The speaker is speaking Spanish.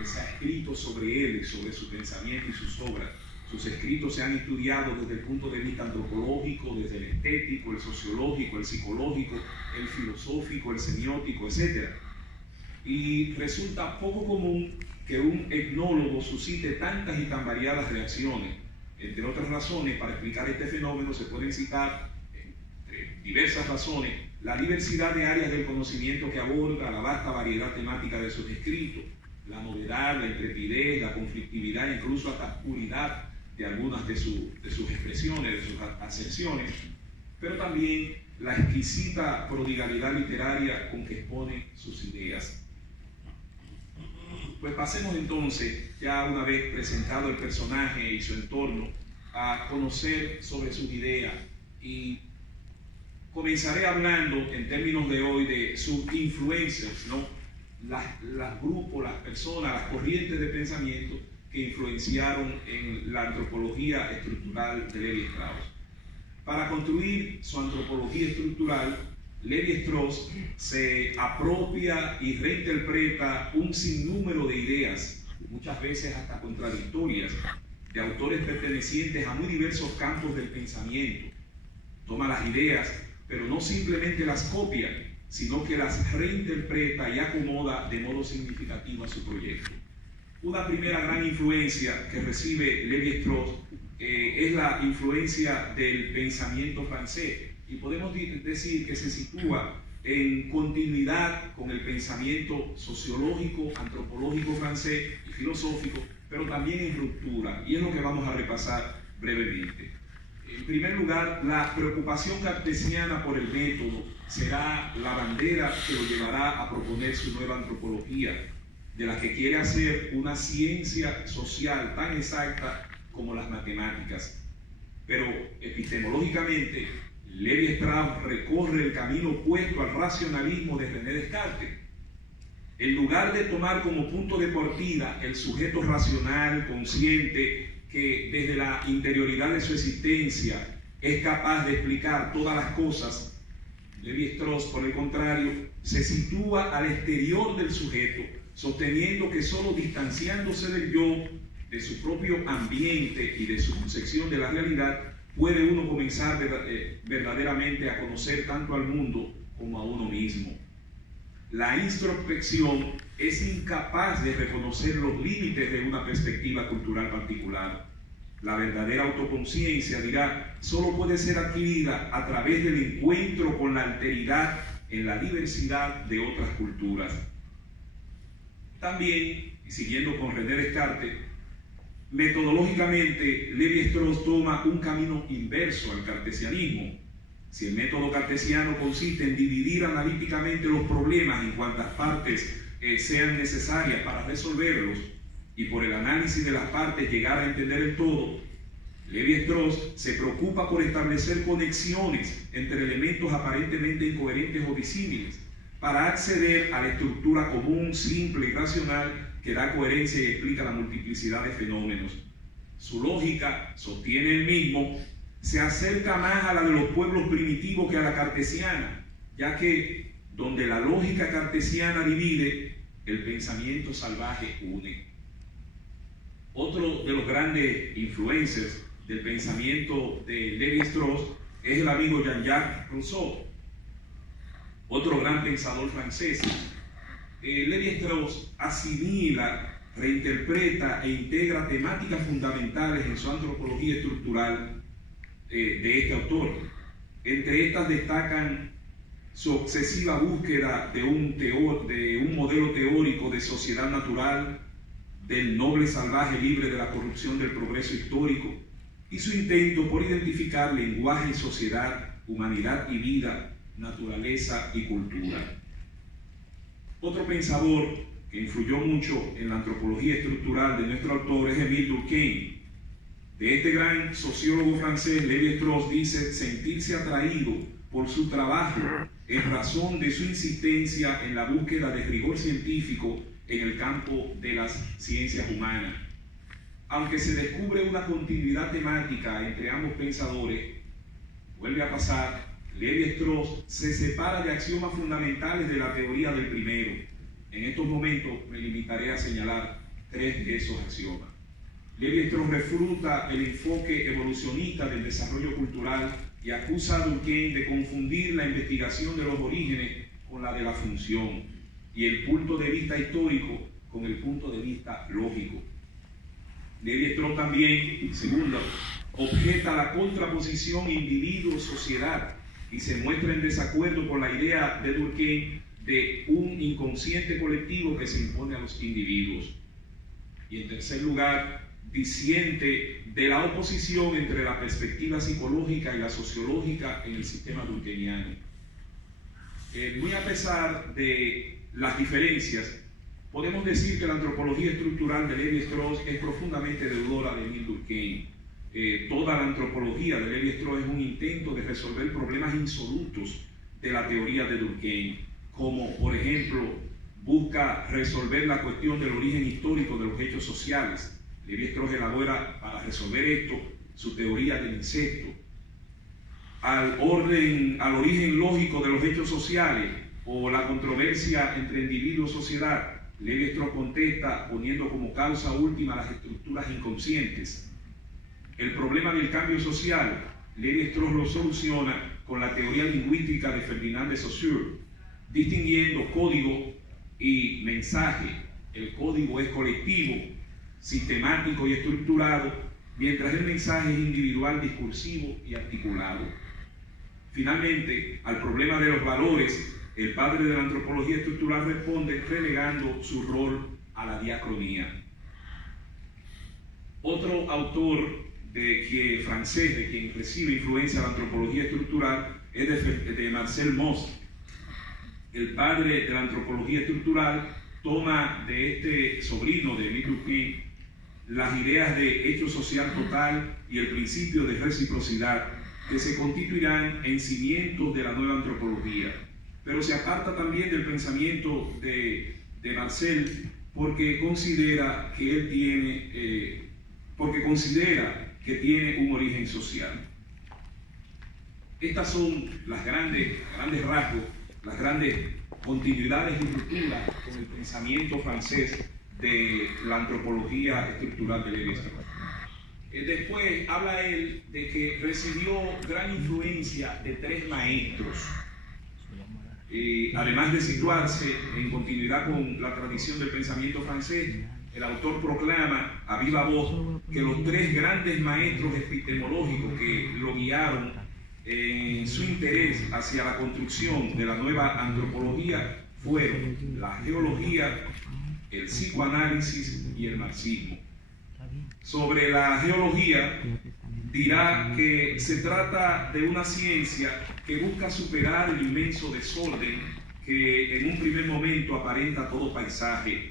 que se ha escrito sobre él y sobre su pensamiento y sus obras. Sus escritos se han estudiado desde el punto de vista antropológico, desde el estético, el sociológico, el psicológico, el filosófico, el semiótico, etc. Y resulta poco común que un etnólogo suscite tantas y tan variadas reacciones. Entre otras razones, para explicar este fenómeno se pueden citar, entre diversas razones, la diversidad de áreas del conocimiento que aborda, la vasta variedad temática de sus escritos, la novedad, la intrepidez, la conflictividad, incluso hasta oscuridad de algunas de sus expresiones, de sus acepciones, pero también la exquisita prodigalidad literaria con que expone sus ideas. Pues pasemos entonces, ya una vez presentado el personaje y su entorno, a conocer sobre sus ideas, y comenzaré hablando en términos de hoy de sus influencers, ¿no? Los grupos, las personas, las corrientes de pensamiento que influenciaron en la antropología estructural de Lévi-Strauss. Para construir su antropología estructural, Lévi-Strauss se apropia y reinterpreta un sinnúmero de ideas, muchas veces hasta contradictorias, de autores pertenecientes a muy diversos campos del pensamiento. Toma las ideas, pero no simplemente las copia, sino que las reinterpreta y acomoda de modo significativo a su proyecto. Una primera gran influencia que recibe Lévi-Strauss es la influencia del pensamiento francés, y podemos decir que se sitúa en continuidad con el pensamiento sociológico, antropológico francés y filosófico, pero también en ruptura, y es lo que vamos a repasar brevemente. En primer lugar, la preocupación cartesiana por el método será la bandera que lo llevará a proponer su nueva antropología, de la que quiere hacer una ciencia social tan exacta como las matemáticas. Pero epistemológicamente, Lévi-Strauss recorre el camino opuesto al racionalismo de René Descartes. En lugar de tomar como punto de partida el sujeto racional, consciente, que desde la interioridad de su existencia es capaz de explicar todas las cosas, Lévi-Strauss, por el contrario, se sitúa al exterior del sujeto, sosteniendo que solo distanciándose del yo, de su propio ambiente y de su concepción de la realidad, puede uno comenzar verdaderamente a conocer tanto al mundo como a uno mismo. La introspección es incapaz de reconocer los límites de una perspectiva cultural particular. La verdadera autoconciencia, dirá, solo puede ser adquirida a través del encuentro con la alteridad en la diversidad de otras culturas. También, y siguiendo con René Descartes, metodológicamente Lévi-Strauss toma un camino inverso al cartesianismo. Si el método cartesiano consiste en dividir analíticamente los problemas en cuantas partes sean necesarias para resolverlos, y por el análisis de las partes llegar a entender el todo, Lévi-Strauss se preocupa por establecer conexiones entre elementos aparentemente incoherentes o disímiles, para acceder a la estructura común, simple y racional que da coherencia y explica la multiplicidad de fenómenos. Su lógica, sostiene él mismo, se acerca más a la de los pueblos primitivos que a la cartesiana, ya que donde la lógica cartesiana divide, el pensamiento salvaje une. Otro de los grandes influencers del pensamiento de Lévi-Strauss es el amigo Jean-Jacques Rousseau, otro gran pensador francés. Lévi-Strauss asimila, reinterpreta e integra temáticas fundamentales en su antropología estructural de este autor. Entre estas destacan su obsesiva búsqueda de un modelo teórico de sociedad natural, del noble salvaje libre de la corrupción del progreso histórico, y su intento por identificar lenguaje y sociedad, humanidad y vida, naturaleza y cultura. Otro pensador que influyó mucho en la antropología estructural de nuestro autor es Émile Durkheim. De este gran sociólogo francés, Lévi-Strauss dice sentirse atraído por su trabajo en razón de su insistencia en la búsqueda de rigor científico en el campo de las ciencias humanas. Aunque se descubre una continuidad temática entre ambos pensadores, vuelve a pasar, Lévi-Strauss se separa de axiomas fundamentales de la teoría del primero. En estos momentos me limitaré a señalar tres de esos axiomas. Lévi-Strauss refuta el enfoque evolucionista del desarrollo cultural y acusa a Durkheim de confundir la investigación de los orígenes con la de la función y el punto de vista histórico con el punto de vista lógico. Lévi-Strauss también, segundo, objeta la contraposición individuo-sociedad y se muestra en desacuerdo con la idea de Durkheim de un inconsciente colectivo que se impone a los individuos. Y en tercer lugar, disiente de la oposición entre la perspectiva psicológica y la sociológica en el sistema durkheimiano. Muy a pesar de las diferencias, podemos decir que la antropología estructural de Lévi-Strauss es profundamente deudora de Émile Durkheim. Toda la antropología de Lévi-Strauss es un intento de resolver problemas insolutos de la teoría de Durkheim, como por ejemplo busca resolver la cuestión del origen histórico de los hechos sociales. Lévi-Strauss elabora para resolver esto su teoría del incesto. Al origen lógico de los hechos sociales o la controversia entre individuo y sociedad, Lévi-Strauss contesta poniendo como causa última las estructuras inconscientes. El problema del cambio social, Lévi-Strauss lo soluciona con la teoría lingüística de Ferdinand de Saussure, distinguiendo código y mensaje. El código es colectivo, sistemático y estructurado, mientras el mensaje es individual, discursivo y articulado. Finalmente, al problema de los valores, el padre de la antropología estructural responde relegando su rol a la diacronía. Otro autor francés de quien recibe influencia la antropología estructural es de Marcel Mauss. El padre de la antropología estructural toma de este sobrino de Émile Durkheim las ideas de hecho social total y el principio de reciprocidad que se constituirán en cimientos de la nueva antropología, pero se aparta también del pensamiento de Marcel porque considera que tiene un origen social. Estas son las grandes rasgos, las grandes continuidades y rupturas con el pensamiento francés de la antropología estructural de Lévi-Strauss. Después habla él de que recibió gran influencia de tres maestros. Además de situarse en continuidad con la tradición del pensamiento francés, el autor proclama a viva voz que los tres grandes maestros epistemológicos que lo guiaron en su interés hacia la construcción de la nueva antropología fueron la geología, el psicoanálisis y el marxismo. Sobre la geología dirá que se trata de una ciencia que busca superar el inmenso desorden que en un primer momento aparenta todo paisaje,